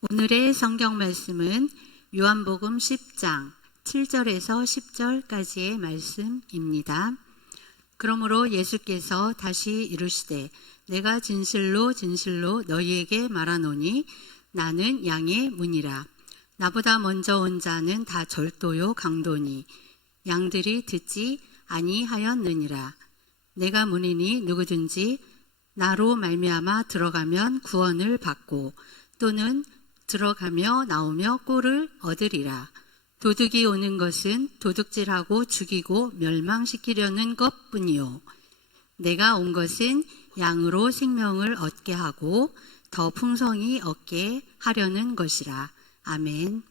오늘의 성경 말씀은 요한복음 10장 7절에서 10절까지의 말씀입니다. 그러므로 예수께서 다시 이르시되 내가 진실로 진실로 너희에게 말하노니 나는 양의 문이라. 나보다 먼저 온 자는 다 절도요 강도니 양들이 듣지 아니하였느니라. 내가 문이니 누구든지 나로 말미암아 들어가면 구원을 받고 또는 들어가며 나오며 꼴을 얻으리라. 도둑이 오는 것은 도둑질하고 죽이고 멸망시키려는 것뿐이요 내가 온 것은 양으로 생명을 얻게 하고 더 풍성히 얻게 하려는 것이라. 아멘.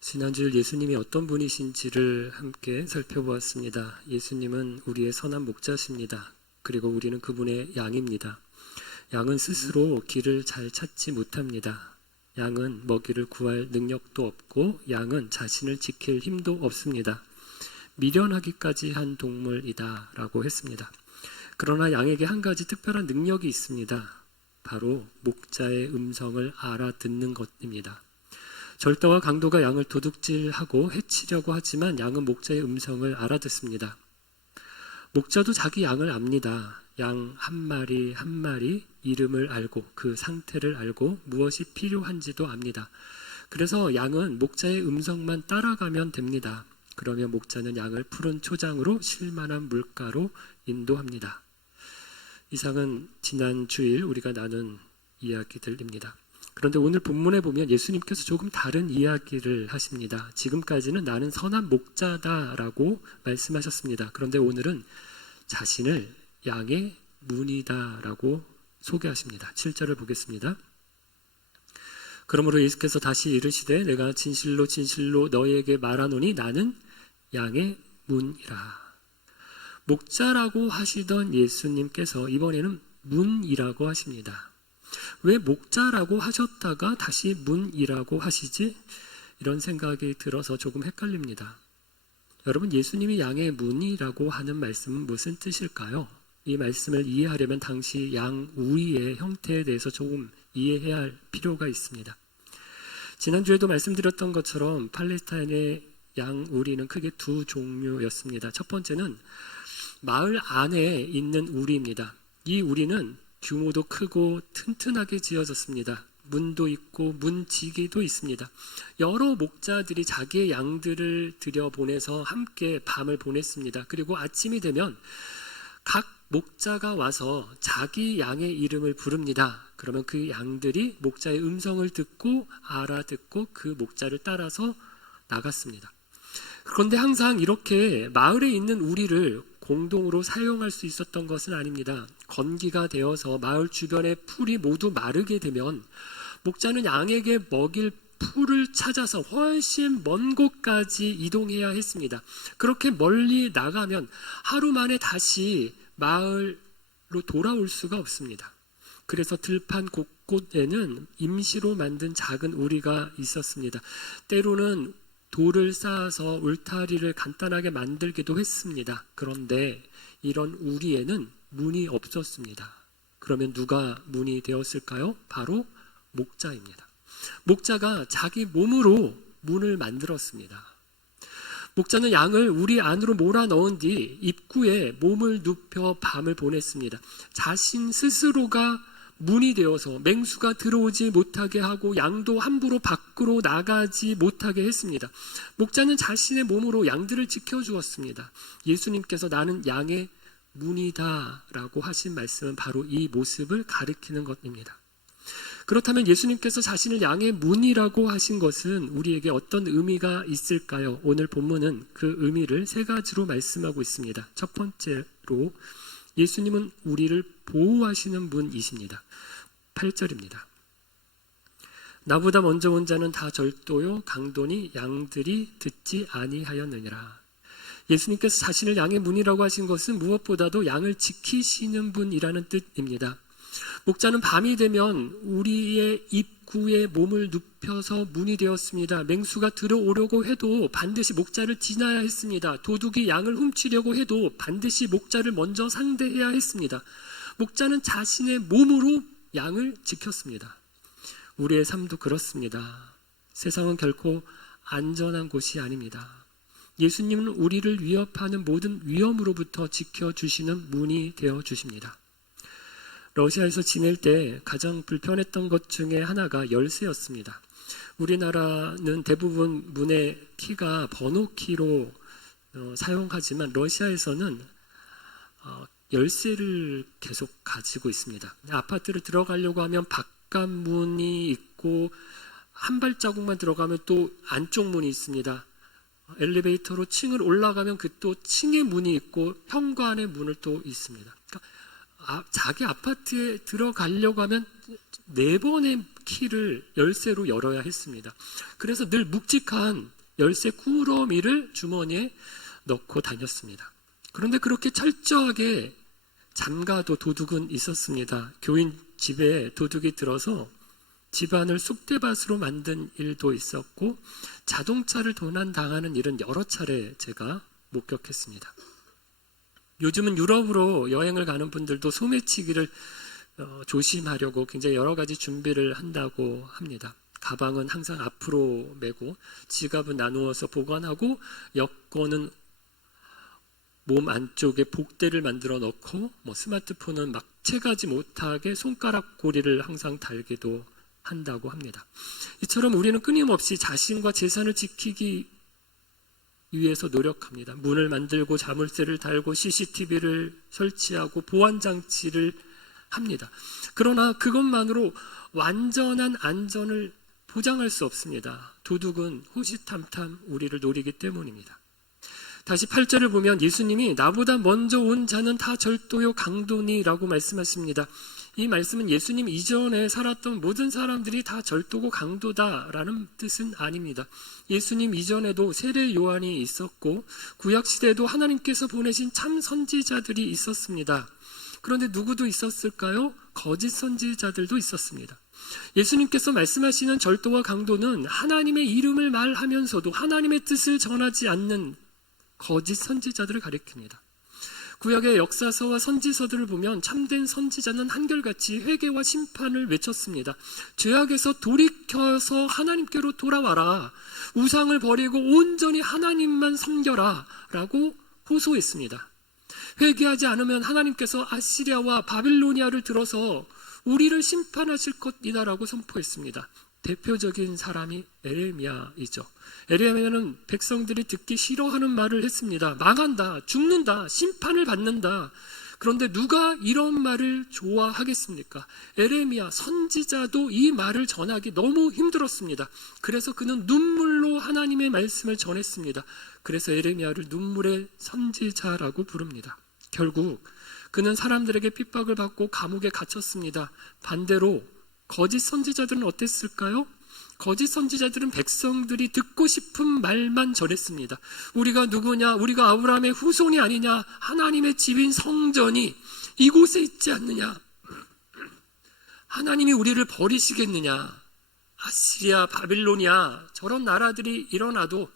지난주 예수님이 어떤 분이신지를 함께 살펴보았습니다. 예수님은 우리의 선한 목자십니다. 그리고 우리는 그분의 양입니다. 양은 스스로 길을 잘 찾지 못합니다. 양은 먹이를 구할 능력도 없고 양은 자신을 지킬 힘도 없습니다. 미련하기까지 한 동물이다 라고 했습니다. 그러나 양에게 한 가지 특별한 능력이 있습니다. 바로 목자의 음성을 알아듣는 것입니다. 절도와 강도가 양을 도둑질하고 해치려고 하지만 양은 목자의 음성을 알아듣습니다. 목자도 자기 양을 압니다. 양 한 마리 한 마리 이름을 알고 그 상태를 알고 무엇이 필요한지도 압니다. 그래서 양은 목자의 음성만 따라가면 됩니다. 그러면 목자는 양을 푸른 초장으로 쉴만한 물가로 인도합니다. 이상은 지난 주일 우리가 나눈 이야기들입니다. 그런데 오늘 본문에 보면 예수님께서 조금 다른 이야기를 하십니다. 지금까지는 나는 선한 목자다라고 말씀하셨습니다. 그런데 오늘은 자신을 양의 문이다라고 소개하십니다. 7절을 보겠습니다. 그러므로 예수께서 다시 이르시되 내가 진실로 진실로 너희에게 말하노니 나는 양의 문이라. 목자라고 하시던 예수님께서 이번에는 문이라고 하십니다. 왜 목자라고 하셨다가 다시 문이라고 하시지? 이런 생각이 들어서 조금 헷갈립니다. 여러분, 예수님이 양의 문이라고 하는 말씀은 무슨 뜻일까요? 이 말씀을 이해하려면 당시 양우리의 형태에 대해서 조금 이해해야 할 필요가 있습니다. 지난주에도 말씀드렸던 것처럼 팔레스타인의 양우리는 크게 두 종류였습니다. 첫 번째는 마을 안에 있는 우리입니다. 이 우리는 규모도 크고 튼튼하게 지어졌습니다. 문도 있고 문지기도 있습니다. 여러 목자들이 자기의 양들을 들여보내서 함께 밤을 보냈습니다. 그리고 아침이 되면 각 목자가 와서 자기 양의 이름을 부릅니다. 그러면 그 양들이 목자의 음성을 듣고 알아듣고 그 목자를 따라서 나갔습니다. 그런데 항상 이렇게 마을에 있는 우리를 공동으로 사용할 수 있었던 것은 아닙니다. 건기가 되어서 마을 주변의 풀이 모두 마르게 되면 목자는 양에게 먹일 풀을 찾아서 훨씬 먼 곳까지 이동해야 했습니다. 그렇게 멀리 나가면 하루 만에 다시 마을로 돌아올 수가 없습니다. 그래서 들판 곳곳에는 임시로 만든 작은 우리가 있었습니다. 때로는 돌을 쌓아서 울타리를 간단하게 만들기도 했습니다. 그런데 이런 우리에는 문이 없었습니다. 그러면 누가 문이 되었을까요? 바로 목자입니다. 목자가 자기 몸으로 문을 만들었습니다. 목자는 양을 우리 안으로 몰아넣은 뒤 입구에 몸을 눕혀 밤을 보냈습니다. 자신 스스로가 문이 되어서 맹수가 들어오지 못하게 하고 양도 함부로 밖으로 나가지 못하게 했습니다. 목자는 자신의 몸으로 양들을 지켜주었습니다. 예수님께서 나는 양의 문이다 라고 하신 말씀은 바로 이 모습을 가리키는 것입니다. 그렇다면 예수님께서 자신을 양의 문이라고 하신 것은 우리에게 어떤 의미가 있을까요? 오늘 본문은 그 의미를 세 가지로 말씀하고 있습니다. 첫 번째로 예수님은 우리를 보호하시는 분이십니다. 8절입니다. 나보다 먼저 온 자는 다 절도요 강도니 양들이 듣지 아니하였느니라. 예수님께서 자신을 양의 문이라고 하신 것은 무엇보다도 양을 지키시는 분이라는 뜻입니다. 목자는 밤이 되면 우리의 입구에 몸을 눕혀서 문이 되었습니다. 맹수가 들어오려고 해도 반드시 목자를 지나야 했습니다. 도둑이 양을 훔치려고 해도 반드시 목자를 먼저 상대해야 했습니다. 목자는 자신의 몸으로 양을 지켰습니다. 우리의 삶도 그렇습니다. 세상은 결코 안전한 곳이 아닙니다. 예수님은 우리를 위협하는 모든 위험으로부터 지켜주시는 문이 되어주십니다. 러시아에서 지낼 때 가장 불편했던 것 중에 하나가 열쇠였습니다. 우리나라는 대부분 문의 키가 번호키로 사용하지만 러시아에서는 열쇠를 계속 가지고 있습니다. 아파트를 들어가려고 하면 바깥 문이 있고 한 발자국만 들어가면 또 안쪽 문이 있습니다. 엘리베이터로 층을 올라가면 그 또 층의 문이 있고 현관의 문을 또 있습니다. 그러니까 자기 아파트에 들어가려고 하면 4번의 키를 열쇠로 열어야 했습니다. 그래서 늘 묵직한 열쇠 꾸러미를 주머니에 넣고 다녔습니다. 그런데 그렇게 철저하게 잠가도 도둑은 있었습니다. 교인 집에 도둑이 들어서 집안을 쑥대밭으로 만든 일도 있었고 자동차를 도난당하는 일은 여러 차례 제가 목격했습니다. 요즘은 유럽으로 여행을 가는 분들도 소매치기를 조심하려고 굉장히 여러 가지 준비를 한다고 합니다. 가방은 항상 앞으로 메고 지갑은 나누어서 보관하고 여권은 몸 안쪽에 복대를 만들어 넣고 스마트폰은 막 채가지 못하게 손가락 고리를 항상 달기도 한다고 합니다. 이처럼 우리는 끊임없이 자신과 재산을 지키기 위해서 노력합니다. 문을 만들고 자물쇠를 달고 CCTV를 설치하고 보안장치를 합니다. 그러나 그것만으로 완전한 안전을 보장할 수 없습니다. 도둑은 호시탐탐 우리를 노리기 때문입니다. 다시 8절을 보면 예수님이 나보다 먼저 온 자는 다 절도요 강도니라고 말씀하십니다. 이 말씀은 예수님 이전에 살았던 모든 사람들이 다 절도고 강도다라는 뜻은 아닙니다. 예수님 이전에도 세례 요한이 있었고 구약시대에도 하나님께서 보내신 참 선지자들이 있었습니다. 그런데 누구도 있었을까요? 거짓 선지자들도 있었습니다. 예수님께서 말씀하시는 절도와 강도는 하나님의 이름을 말하면서도 하나님의 뜻을 전하지 않는 거짓 선지자들을 가리킵니다. 구약의 역사서와 선지서들을 보면 참된 선지자는 한결같이 회개와 심판을 외쳤습니다. 죄악에서 돌이켜서 하나님께로 돌아와라. 우상을 버리고 온전히 하나님만 섬겨라 라고 호소했습니다. 회개하지 않으면 하나님께서 아시리아와 바빌로니아를 들어서 우리를 심판하실 것이다라고 선포했습니다. 대표적인 사람이 에레미야이죠. 에레미야는 백성들이 듣기 싫어하는 말을 했습니다. 망한다, 죽는다, 심판을 받는다. 그런데 누가 이런 말을 좋아하겠습니까? 에레미야 선지자도 이 말을 전하기 너무 힘들었습니다. 그래서 그는 눈물로 하나님의 말씀을 전했습니다. 그래서 에레미야를 눈물의 선지자라고 부릅니다. 결국 그는 사람들에게 핍박을 받고 감옥에 갇혔습니다. 반대로 거짓 선지자들은 어땠을까요? 거짓 선지자들은 백성들이 듣고 싶은 말만 전했습니다. 우리가 누구냐? 우리가 아브라함의 후손이 아니냐? 하나님의 집인 성전이 이곳에 있지 않느냐? 하나님이 우리를 버리시겠느냐? 아시리아, 바빌로니아 저런 나라들이 일어나도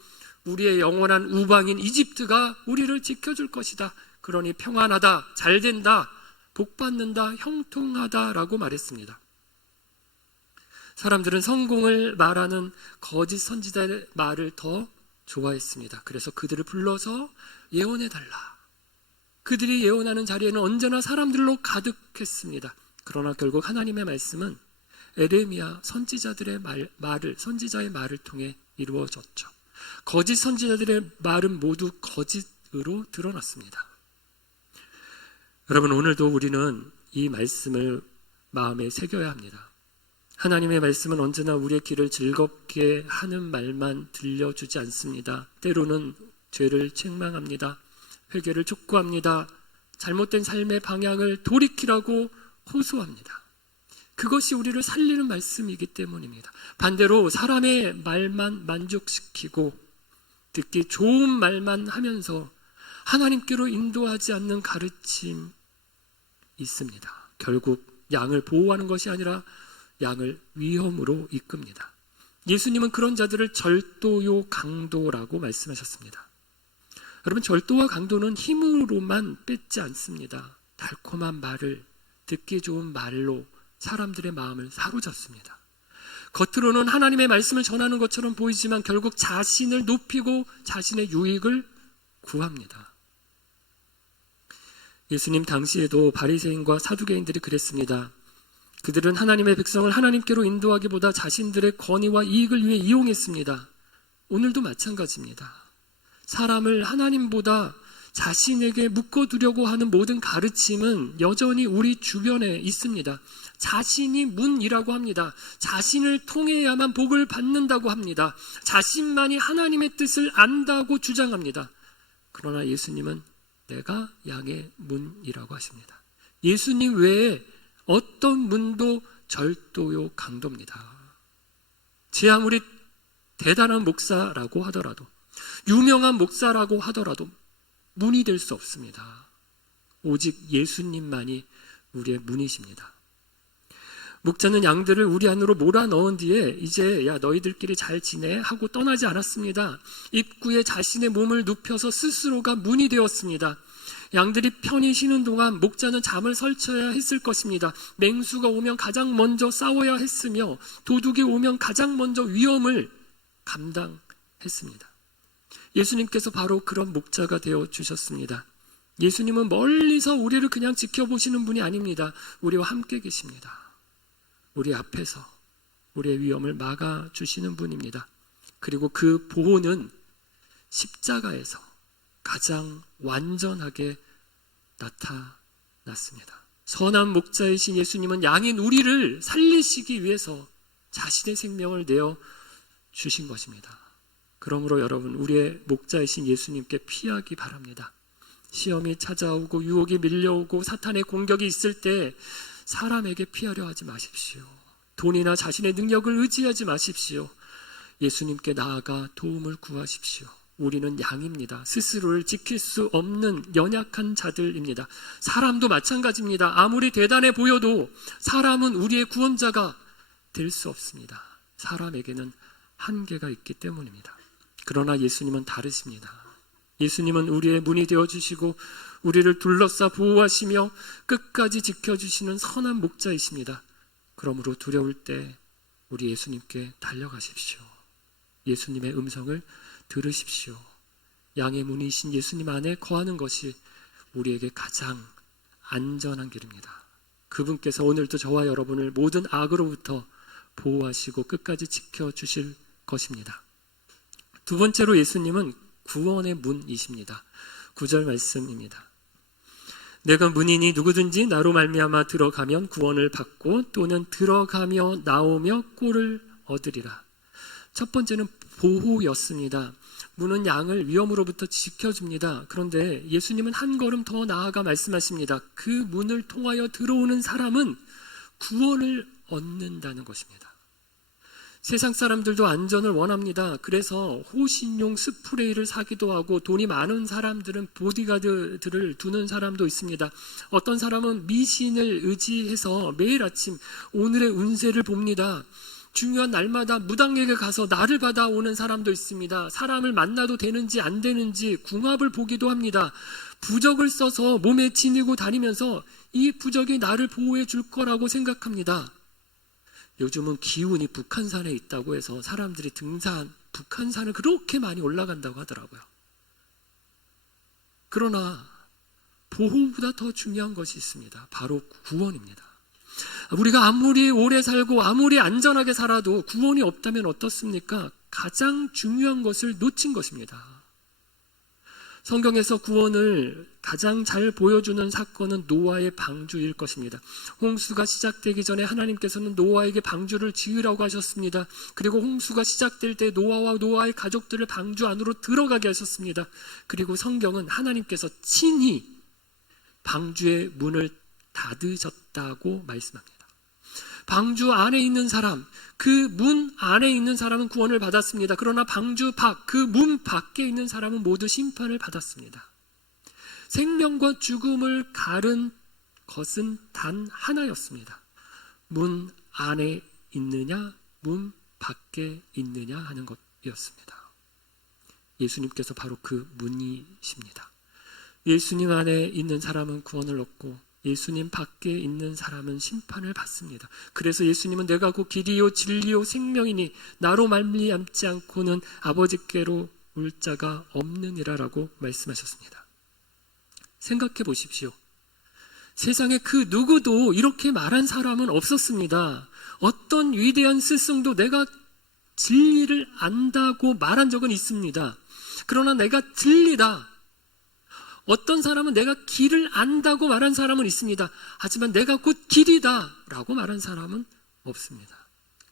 우리의 영원한 우방인 이집트가 우리를 지켜줄 것이다. 그러니 평안하다, 잘된다, 복받는다, 형통하다라고 말했습니다. 사람들은 성공을 말하는 거짓 선지자의 말을 더 좋아했습니다. 그래서 그들을 불러서 예언해달라. 그들이 예언하는 자리에는 언제나 사람들로 가득했습니다. 그러나 결국 하나님의 말씀은 에레미야 선지자의 말을 통해 이루어졌죠. 거짓 선지자들의 말은 모두 거짓으로 드러났습니다. 여러분, 오늘도 우리는 이 말씀을 마음에 새겨야 합니다. 하나님의 말씀은 언제나 우리의 길을 즐겁게 하는 말만 들려주지 않습니다. 때로는 죄를 책망합니다. 회개를 촉구합니다. 잘못된 삶의 방향을 돌이키라고 호소합니다. 그것이 우리를 살리는 말씀이기 때문입니다. 반대로 사람의 말만 만족시키고 듣기 좋은 말만 하면서 하나님께로 인도하지 않는 가르침이 있습니다. 결국 양을 보호하는 것이 아니라 양을 위험으로 이끕니다. 예수님은 그런 자들을 절도요 강도라고 말씀하셨습니다. 여러분, 절도와 강도는 힘으로만 뺏지 않습니다. 달콤한 말을, 듣기 좋은 말로 사람들의 마음을 사로잡습니다. 겉으로는 하나님의 말씀을 전하는 것처럼 보이지만 결국 자신을 높이고 자신의 유익을 구합니다. 예수님 당시에도 바리새인과 사두개인들이 그랬습니다. 그들은 하나님의 백성을 하나님께로 인도하기보다 자신들의 권위와 이익을 위해 이용했습니다. 오늘도 마찬가지입니다. 사람을 하나님보다 자신에게 묶어두려고 하는 모든 가르침은 여전히 우리 주변에 있습니다. 자신이 문이라고 합니다. 자신을 통해야만 복을 받는다고 합니다. 자신만이 하나님의 뜻을 안다고 주장합니다. 그러나 예수님은 내가 양의 문이라고 하십니다. 예수님 외에 어떤 문도 절도요 강도입니다. 제 아무리 대단한 목사라고 하더라도, 유명한 목사라고 하더라도 문이 될 수 없습니다. 오직 예수님만이 우리의 문이십니다. 목자는 양들을 우리 안으로 몰아넣은 뒤에 이제 야 너희들끼리 잘 지내 하고 떠나지 않았습니다. 입구에 자신의 몸을 눕혀서 스스로가 문이 되었습니다. 양들이 편히 쉬는 동안 목자는 잠을 설쳐야 했을 것입니다. 맹수가 오면 가장 먼저 싸워야 했으며 도둑이 오면 가장 먼저 위험을 감당했습니다. 예수님께서 바로 그런 목자가 되어 주셨습니다. 예수님은 멀리서 우리를 그냥 지켜보시는 분이 아닙니다. 우리와 함께 계십니다. 우리 앞에서 우리의 위험을 막아주시는 분입니다. 그리고 그 보호는 십자가에서 가장 완전하게 나타났습니다. 선한 목자이신 예수님은 양인 우리를 살리시기 위해서 자신의 생명을 내어 주신 것입니다. 그러므로 여러분, 우리의 목자이신 예수님께 피하기 바랍니다. 시험이 찾아오고 유혹이 밀려오고 사탄의 공격이 있을 때 사람에게 피하려 하지 마십시오. 돈이나 자신의 능력을 의지하지 마십시오. 예수님께 나아가 도움을 구하십시오. 우리는 양입니다. 스스로를 지킬 수 없는 연약한 자들입니다. 사람도 마찬가지입니다. 아무리 대단해 보여도 사람은 우리의 구원자가 될 수 없습니다. 사람에게는 한계가 있기 때문입니다. 그러나 예수님은 다르십니다. 예수님은 우리의 문이 되어주시고 우리를 둘러싸 보호하시며 끝까지 지켜주시는 선한 목자이십니다. 그러므로 두려울 때 우리 예수님께 달려가십시오. 예수님의 음성을 들으십시오. 양의 문이신 예수님 안에 거하는 것이 우리에게 가장 안전한 길입니다. 그분께서 오늘도 저와 여러분을 모든 악으로부터 보호하시고 끝까지 지켜주실 것입니다. 두 번째로 예수님은 구원의 문이십니다. 9절 말씀입니다. 내가 문이니 누구든지 나로 말미암아 들어가면 구원을 받고 또는 들어가며 나오며 꼴을 얻으리라. 첫 번째는 보호였습니다. 문은 양을 위험으로부터 지켜줍니다. 그런데 예수님은 한 걸음 더 나아가 말씀하십니다. 그 문을 통하여 들어오는 사람은 구원을 얻는다는 것입니다. 세상 사람들도 안전을 원합니다. 그래서 호신용 스프레이를 사기도 하고 돈이 많은 사람들은 보디가드들을 두는 사람도 있습니다. 어떤 사람은 미신을 의지해서 매일 아침 오늘의 운세를 봅니다. 중요한 날마다 무당에게 가서 날을 받아오는 사람도 있습니다. 사람을 만나도 되는지 안 되는지 궁합을 보기도 합니다. 부적을 써서 몸에 지니고 다니면서 이 부적이 나를 보호해 줄 거라고 생각합니다. 요즘은 기운이 북한산에 있다고 해서 사람들이 북한산을 그렇게 많이 올라간다고 하더라고요. 그러나 보호보다 더 중요한 것이 있습니다. 바로 구원입니다. 우리가 아무리 오래 살고 아무리 안전하게 살아도 구원이 없다면 어떻습니까? 가장 중요한 것을 놓친 것입니다. 성경에서 구원을 가장 잘 보여주는 사건은 노아의 방주일 것입니다. 홍수가 시작되기 전에 하나님께서는 노아에게 방주를 지으라고 하셨습니다. 그리고 홍수가 시작될 때 노아와 노아의 가족들을 방주 안으로 들어가게 하셨습니다. 그리고 성경은 하나님께서 친히 방주의 문을 닫으셨다고 말씀합니다. 방주 안에 있는 사람, 그 문 안에 있는 사람은 구원을 받았습니다. 그러나 방주 밖, 그 문 밖에 있는 사람은 모두 심판을 받았습니다. 생명과 죽음을 가른 것은 단 하나였습니다. 문 안에 있느냐, 문 밖에 있느냐 하는 것이었습니다. 예수님께서 바로 그 문이십니다. 예수님 안에 있는 사람은 구원을 얻고 예수님 밖에 있는 사람은 심판을 받습니다. 그래서 예수님은 내가 곧 길이요 진리요 생명이니 나로 말미암지 않고는 아버지께로 올 자가 없느니라라고 말씀하셨습니다. 생각해 보십시오. 세상에 그 누구도 이렇게 말한 사람은 없었습니다. 어떤 위대한 스승도 내가 진리를 안다고 말한 적은 있습니다. 그러나 내가 진리다. 어떤 사람은 내가 길을 안다고 말한 사람은 있습니다. 하지만 내가 곧 길이다 라고 말한 사람은 없습니다.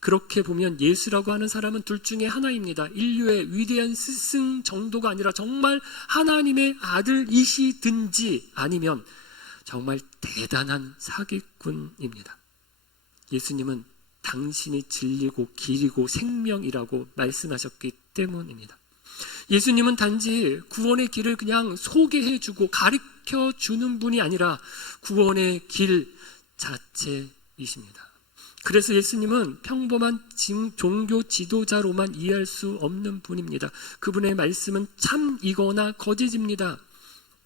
그렇게 보면 예수라고 하는 사람은 둘 중에 하나입니다. 인류의 위대한 스승 정도가 아니라 정말 하나님의 아들이시든지 아니면 정말 대단한 사기꾼입니다. 예수님은 당신이 진리고 길이고 생명이라고 말씀하셨기 때문입니다. 예수님은 단지 구원의 길을 그냥 소개해주고 가르쳐주는 분이 아니라 구원의 길 자체이십니다. 그래서 예수님은 평범한 종교 지도자로만 이해할 수 없는 분입니다. 그분의 말씀은 참이거나 거짓입니다.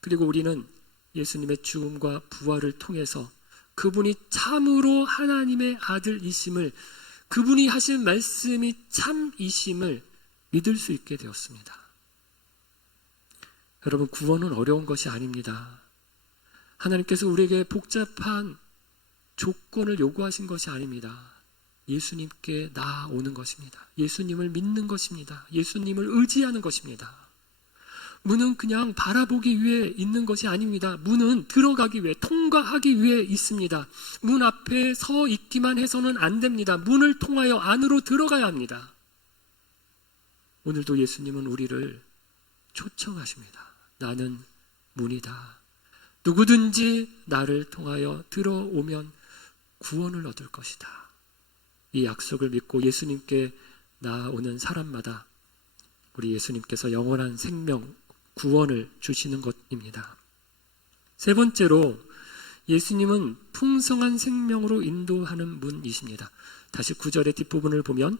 그리고 우리는 예수님의 죽음과 부활을 통해서 그분이 참으로 하나님의 아들이심을, 그분이 하신 말씀이 참이심을 믿을 수 있게 되었습니다. 여러분, 구원은 어려운 것이 아닙니다. 하나님께서 우리에게 복잡한 조건을 요구하신 것이 아닙니다. 예수님께 나아오는 것입니다. 예수님을 믿는 것입니다. 예수님을 의지하는 것입니다. 문은 그냥 바라보기 위해 있는 것이 아닙니다. 문은 들어가기 위해, 통과하기 위해 있습니다. 문 앞에 서 있기만 해서는 안 됩니다. 문을 통하여 안으로 들어가야 합니다. 오늘도 예수님은 우리를 초청하십니다. 나는 문이다. 누구든지 나를 통하여 들어오면 구원을 얻을 것이다. 이 약속을 믿고 예수님께 나아오는 사람마다 우리 예수님께서 영원한 생명, 구원을 주시는 것입니다. 세 번째로 예수님은 풍성한 생명으로 인도하는 분이십니다. 다시 9절의 뒷부분을 보면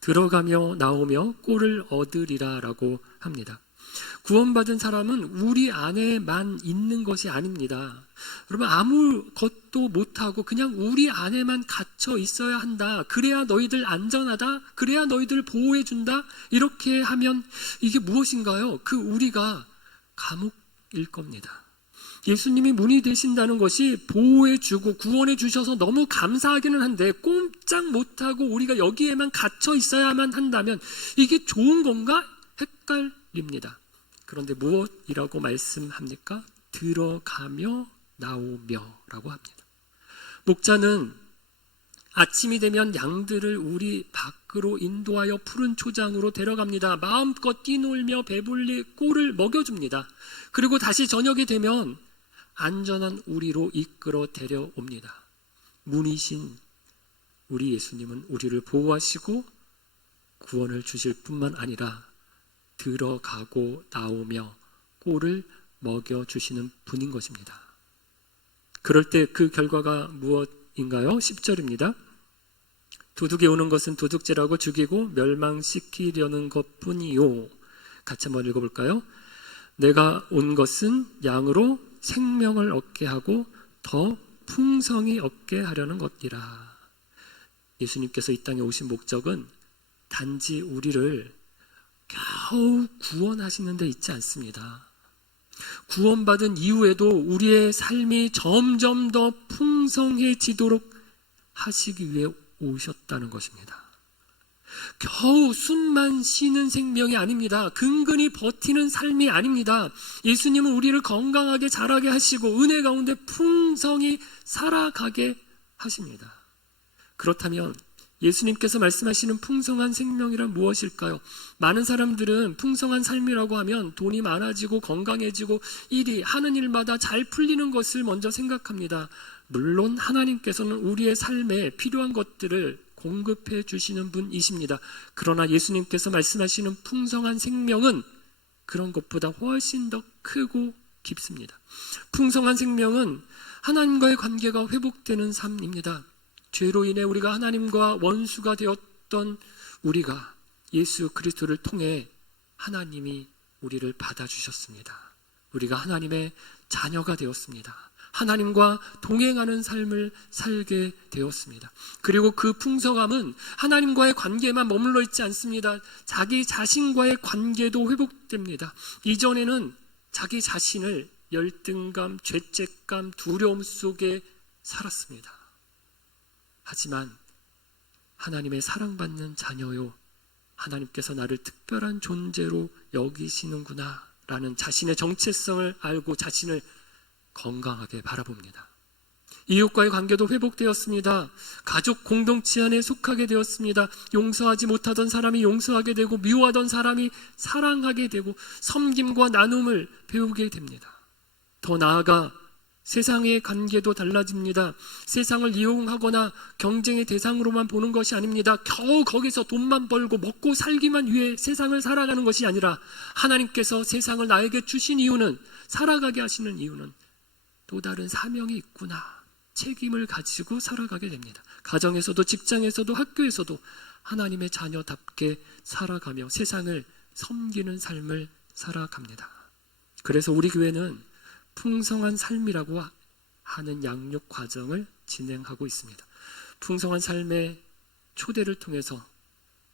들어가며 나오며 꼴을 얻으리라 라고 합니다. 구원받은 사람은 우리 안에만 있는 것이 아닙니다. 여러분, 아무것도 못하고 그냥 우리 안에만 갇혀 있어야 한다. 그래야 너희들 안전하다. 그래야 너희들 보호해준다. 이렇게 하면 이게 무엇인가요? 그 우리가 감옥일 겁니다. 예수님이 문이 되신다는 것이 보호해주고 구원해 주셔서 너무 감사하기는 한데 꼼짝 못하고 우리가 여기에만 갇혀 있어야만 한다면 이게 좋은 건가? 헷갈립니다. 그런데 무엇이라고 말씀합니까? 들어가며 나오며 라고 합니다. 목자는 아침이 되면 양들을 우리 밖으로 인도하여 푸른 초장으로 데려갑니다. 마음껏 뛰놀며 배불리 꼴을 먹여줍니다. 그리고 다시 저녁이 되면 안전한 우리로 이끌어 데려옵니다. 문이신 우리 예수님은 우리를 보호하시고 구원을 주실 뿐만 아니라 들어가고 나오며 꼴을 먹여주시는 분인 것입니다. 그럴 때 그 결과가 무엇인가요? 10절입니다. 도둑이 오는 것은 도둑질하고 죽이고 멸망시키려는 것뿐이요. 같이 한번 읽어볼까요? 내가 온 것은 양으로 생명을 얻게 하고 더 풍성히 얻게 하려는 것이라. 예수님께서 이 땅에 오신 목적은 단지 우리를 겨우 구원하시는 데 있지 않습니다. 구원받은 이후에도 우리의 삶이 점점 더 풍성해지도록 하시기 위해 오셨다는 것입니다. 겨우 숨만 쉬는 생명이 아닙니다. 근근히 버티는 삶이 아닙니다. 예수님은 우리를 건강하게 자라게 하시고 은혜 가운데 풍성히 살아가게 하십니다. 그렇다면 예수님께서 말씀하시는 풍성한 생명이란 무엇일까요? 많은 사람들은 풍성한 삶이라고 하면 돈이 많아지고 건강해지고 일이 하는 일마다 잘 풀리는 것을 먼저 생각합니다. 물론 하나님께서는 우리의 삶에 필요한 것들을 공급해 주시는 분이십니다. 그러나 예수님께서 말씀하시는 풍성한 생명은 그런 것보다 훨씬 더 크고 깊습니다. 풍성한 생명은 하나님과의 관계가 회복되는 삶입니다. 죄로 인해 우리가 하나님과 원수가 되었던 우리가 예수 그리스도를 통해 하나님이 우리를 받아주셨습니다. 우리가 하나님의 자녀가 되었습니다. 하나님과 동행하는 삶을 살게 되었습니다. 그리고 그 풍성함은 하나님과의 관계만 머물러 있지 않습니다. 자기 자신과의 관계도 회복됩니다. 이전에는 자기 자신을 열등감, 죄책감, 두려움 속에 살았습니다. 하지만 하나님의 사랑받는 자녀요, 하나님께서 나를 특별한 존재로 여기시는구나 라는 자신의 정체성을 알고 자신을 건강하게 바라봅니다. 이웃과의 관계도 회복되었습니다. 가족 공동체 안에 속하게 되었습니다. 용서하지 못하던 사람이 용서하게 되고, 미워하던 사람이 사랑하게 되고, 섬김과 나눔을 배우게 됩니다. 더 나아가 세상의 관계도 달라집니다. 세상을 이용하거나 경쟁의 대상으로만 보는 것이 아닙니다. 겨우 거기서 돈만 벌고 먹고 살기만 위해 세상을 살아가는 것이 아니라, 하나님께서 세상을 나에게 주신 이유는, 살아가게 하시는 이유는 또 다른 사명이 있구나, 책임을 가지고 살아가게 됩니다. 가정에서도 직장에서도 학교에서도 하나님의 자녀답게 살아가며 세상을 섬기는 삶을 살아갑니다. 그래서 우리 교회는 풍성한 삶이라고 하는 양육 과정을 진행하고 있습니다. 풍성한 삶의 초대를 통해서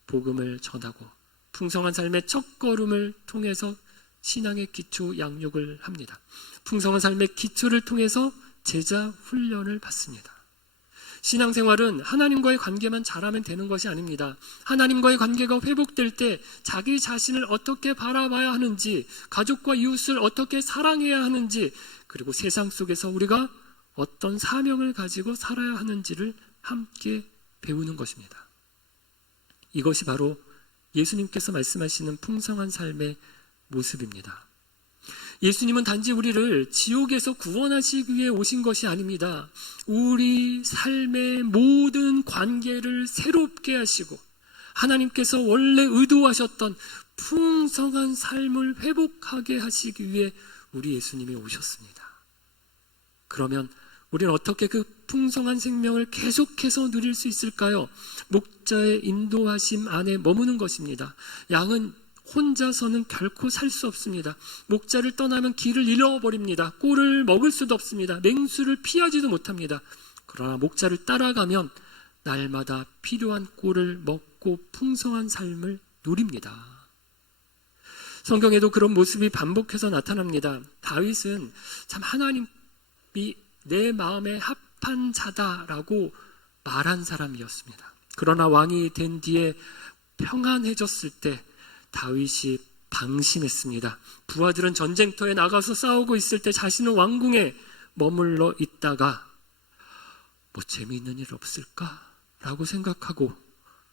복음을 전하고, 풍성한 삶의 첫걸음을 통해서 신앙의 기초 양육을 합니다. 풍성한 삶의 기초를 통해서 제자 훈련을 받습니다. 신앙생활은 하나님과의 관계만 잘하면 되는 것이 아닙니다. 하나님과의 관계가 회복될 때 자기 자신을 어떻게 바라봐야 하는지, 가족과 이웃을 어떻게 사랑해야 하는지, 그리고 세상 속에서 우리가 어떤 사명을 가지고 살아야 하는지를 함께 배우는 것입니다. 이것이 바로 예수님께서 말씀하시는 풍성한 삶의 모습입니다. 예수님은 단지 우리를 지옥에서 구원하시기 위해 오신 것이 아닙니다. 우리 삶의 모든 관계를 새롭게 하시고, 하나님께서 원래 의도하셨던 풍성한 삶을 회복하게 하시기 위해 우리 예수님이 오셨습니다. 그러면 우리는 어떻게 그 풍성한 생명을 계속해서 누릴 수 있을까요? 목자의 인도하심 안에 머무는 것입니다. 양은 혼자서는 결코 살 수 없습니다. 목자를 떠나면 길을 잃어버립니다. 꼴을 먹을 수도 없습니다. 맹수를 피하지도 못합니다. 그러나 목자를 따라가면 날마다 필요한 꼴을 먹고 풍성한 삶을 누립니다. 성경에도 그런 모습이 반복해서 나타납니다. 다윗은 참 하나님이 내 마음에 합한 자다라고 말한 사람이었습니다. 그러나 왕이 된 뒤에 평안해졌을 때 다윗이 방심했습니다. 부하들은 전쟁터에 나가서 싸우고 있을 때 자신은 왕궁에 머물러 있다가 뭐 재미있는 일 없을까? 라고 생각하고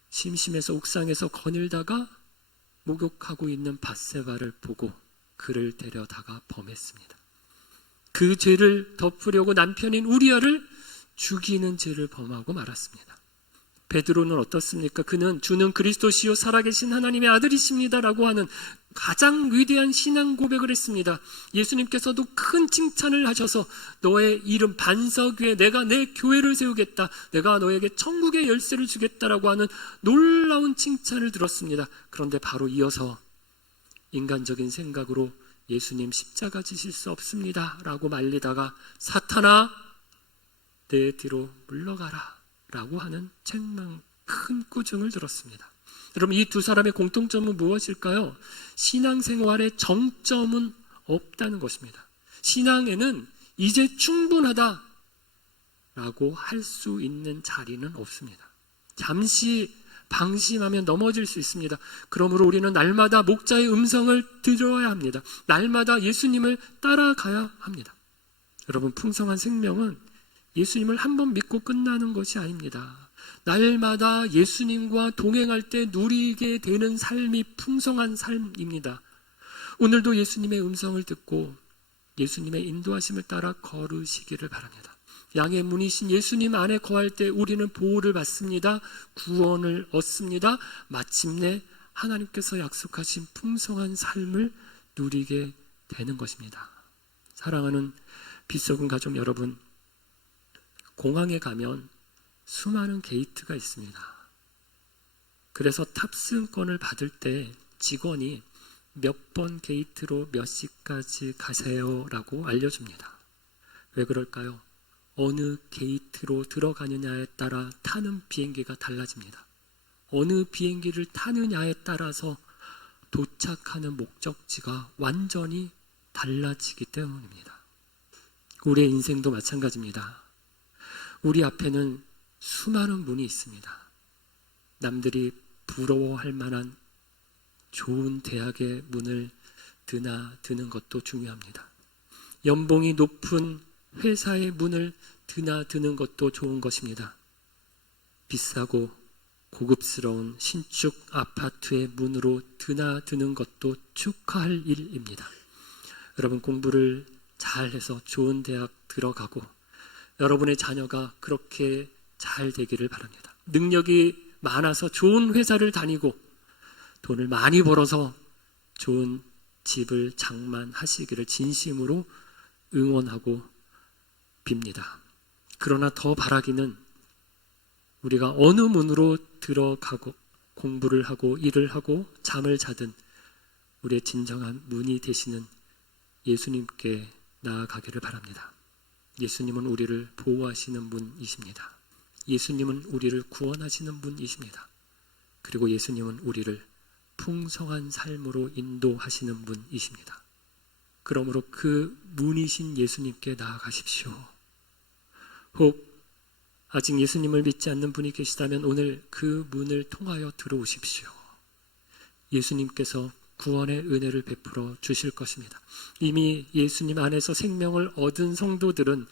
심심해서 옥상에서 거닐다가 목욕하고 있는 밧세바를 보고 그를 데려다가 범했습니다. 그 죄를 덮으려고 남편인 우리아를 죽이는 죄를 범하고 말았습니다. 베드로는 어떻습니까? 그는 주는 그리스도시요 살아계신 하나님의 아들이십니다 라고 하는 가장 위대한 신앙 고백을 했습니다. 예수님께서도 큰 칭찬을 하셔서 너의 이름 반석 위에 내가 내 교회를 세우겠다, 내가 너에게 천국의 열쇠를 주겠다라고 하는 놀라운 칭찬을 들었습니다. 그런데 바로 이어서 인간적인 생각으로 예수님 십자가 지실 수 없습니다 라고 말리다가 사탄아 내 뒤로 물러가라 라고 하는 책망, 큰 꾸중을 들었습니다. 여러분, 이 두 사람의 공통점은 무엇일까요? 신앙생활의 정점은 없다는 것입니다. 신앙에는 이제 충분하다 라고 할 수 있는 자리는 없습니다. 잠시 방심하면 넘어질 수 있습니다. 그러므로 우리는 날마다 목자의 음성을 들어야 합니다. 날마다 예수님을 따라가야 합니다. 여러분, 풍성한 생명은 예수님을 한 번 믿고 끝나는 것이 아닙니다. 날마다 예수님과 동행할 때 누리게 되는 삶이 풍성한 삶입니다. 오늘도 예수님의 음성을 듣고 예수님의 인도하심을 따라 걸으시기를 바랍니다. 양의 문이신 예수님 안에 거할 때 우리는 보호를 받습니다. 구원을 얻습니다. 마침내 하나님께서 약속하신 풍성한 삶을 누리게 되는 것입니다. 사랑하는 빛석은 가족 여러분, 공항에 가면 수많은 게이트가 있습니다. 그래서 탑승권을 받을 때 직원이 몇 번 게이트로 몇 시까지 가세요 라고 알려줍니다. 왜 그럴까요? 어느 게이트로 들어가느냐에 따라 타는 비행기가 달라집니다. 어느 비행기를 타느냐에 따라서 도착하는 목적지가 완전히 달라지기 때문입니다. 우리의 인생도 마찬가지입니다. 우리 앞에는 수많은 문이 있습니다. 남들이 부러워할 만한 좋은 대학의 문을 드나드는 것도 중요합니다. 연봉이 높은 회사의 문을 드나드는 것도 좋은 것입니다. 비싸고 고급스러운 신축 아파트의 문으로 드나드는 것도 축하할 일입니다. 여러분, 공부를 잘해서 좋은 대학 들어가고 여러분의 자녀가 그렇게 잘 되기를 바랍니다. 능력이 많아서 좋은 회사를 다니고 돈을 많이 벌어서 좋은 집을 장만하시기를 진심으로 응원하고 빕니다. 그러나 더 바라기는 우리가 어느 문으로 들어가고 공부를 하고 일을 하고 잠을 자든 우리의 진정한 문이 되시는 예수님께 나아가기를 바랍니다. 예수님은 우리를 보호하시는 분이십니다. 예수님은 우리를 구원하시는 분이십니다. 그리고 예수님은 우리를 풍성한 삶으로 인도하시는 분이십니다. 그러므로 그 문이신 예수님께 나아가십시오. 혹 아직 예수님을 믿지 않는 분이 계시다면 오늘 그 문을 통하여 들어오십시오. 예수님께서 구원의 은혜를 베풀어 주실 것입니다. 이미 예수님 안에서 생명을 얻은 성도들은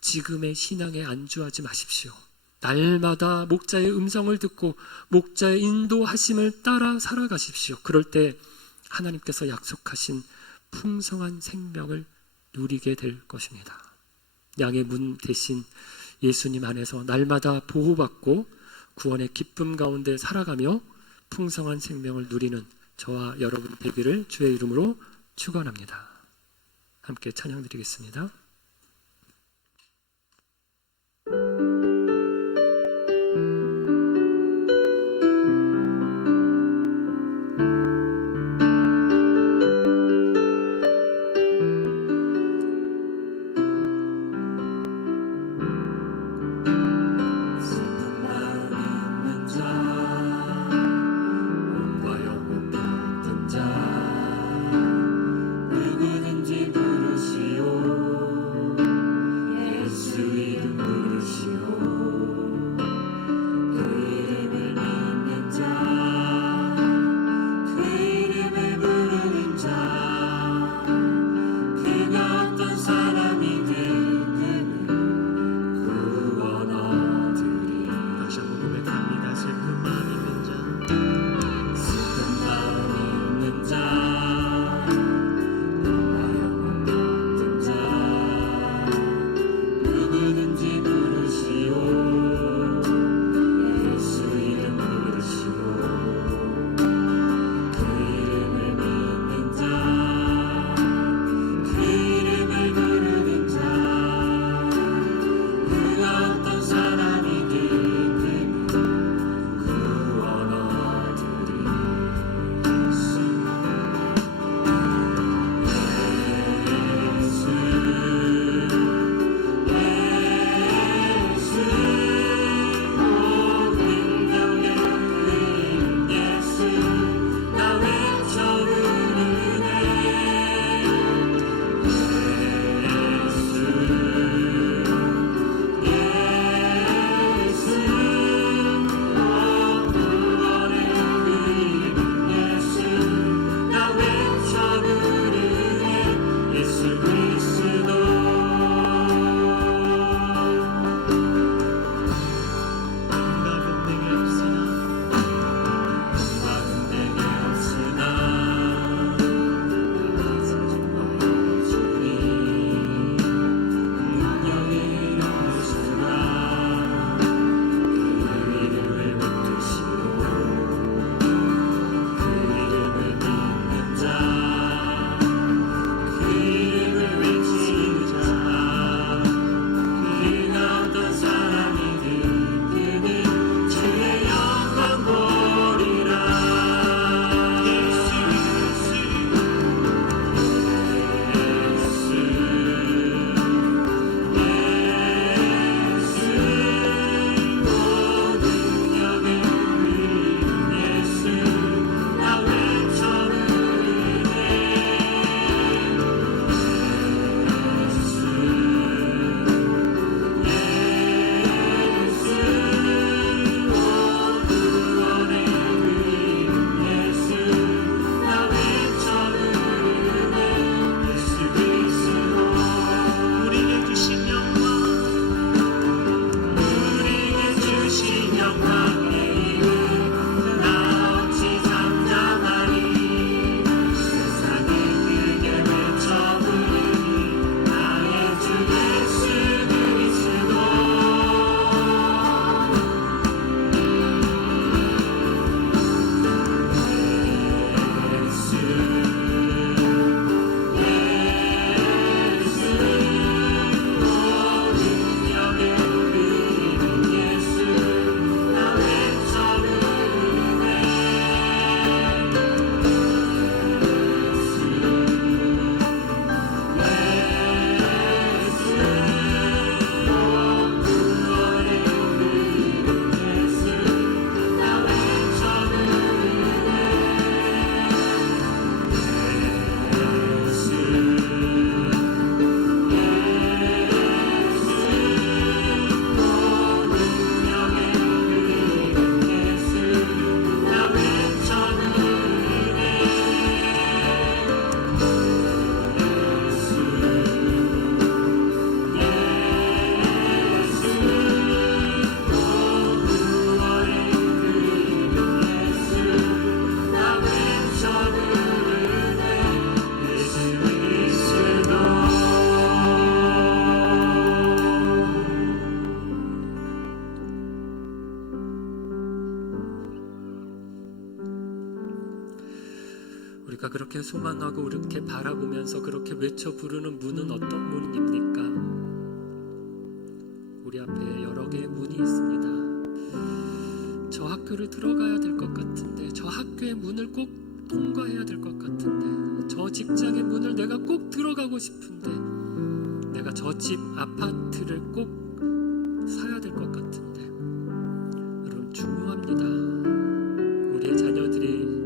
지금의 신앙에 안주하지 마십시오. 날마다 목자의 음성을 듣고 목자의 인도하심을 따라 살아가십시오. 그럴 때 하나님께서 약속하신 풍성한 생명을 누리게 될 것입니다. 양의 문 대신 예수님 안에서 날마다 보호받고 구원의 기쁨 가운데 살아가며 풍성한 생명을 누리는 저와 여러분 되기를 주의 이름으로 축원합니다. 함께 찬양 드리겠습니다. 우리가 그렇게 소망하고 그렇게 바라보면서 그렇게 외쳐 부르는 문은 어떤 문입니까? 우리 앞에 여러 개의 문이 있습니다. 저 학교를 들어가야 될 것 같은데, 저 학교의 문을 꼭 통과해야 될 것 같은데, 저 직장의 문을 내가 꼭 들어가고 싶은데, 내가 저 집 아파트를 꼭 사야 될 것 같은데. 여러분, 중요합니다. 우리의 자녀들이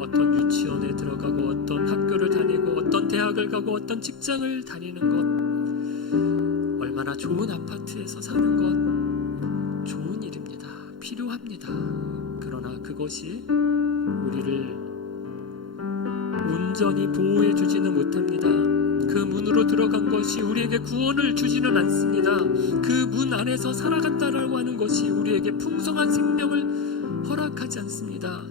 어떤 유치원에 들어가고 어떤 학교를 다니고 어떤 대학을 가고 어떤 직장을 다니는 것, 얼마나 좋은 아파트에서 사는 것 좋은 일입니다. 필요합니다. 그러나 그것이 우리를 온전히 보호해 주지는 못합니다. 그 문으로 들어간 것이 우리에게 구원을 주지는 않습니다. 그 문 안에서 살아간다라고 하는 것이 우리에게 풍성한 생명을 허락하지 않습니다.